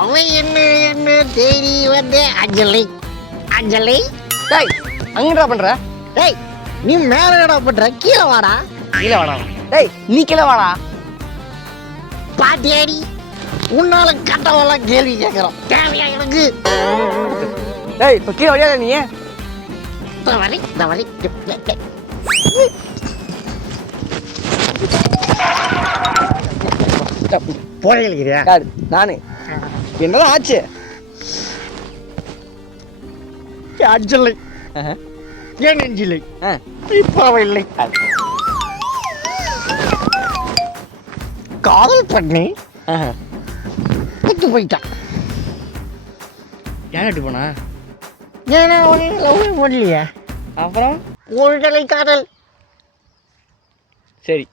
அவன் என்ன தேடி வந்து அஞ்சலி அஞ்சலி. டேய் அங்கடா பண்ற? டேய் நீ மேல என்னடா பண்ற? கீழே வாடா. கீழே வாடா. டேய் நீ கீழே வாடா. பாட்டியாடி உன்னால கட்டவெல்லாம் கேள்வி கேட்கறோம். தேவையா எனக்கு? டேய் இப்போ கீழே வழியா நீ? தவறி போயிருக்கிறியா? யாரு? நானு. என்னதான் ஆச்சு? அஞ்சலை ஏன் நெஞ்சிலை இப்போ இல்லை. காதல் பண்ணி விட்டு போயிட்டான். ஏன் எட்டு போனா? ஏன்னா லவ் பண்ணலையா? அப்புறம் ஒரு காதல். சரி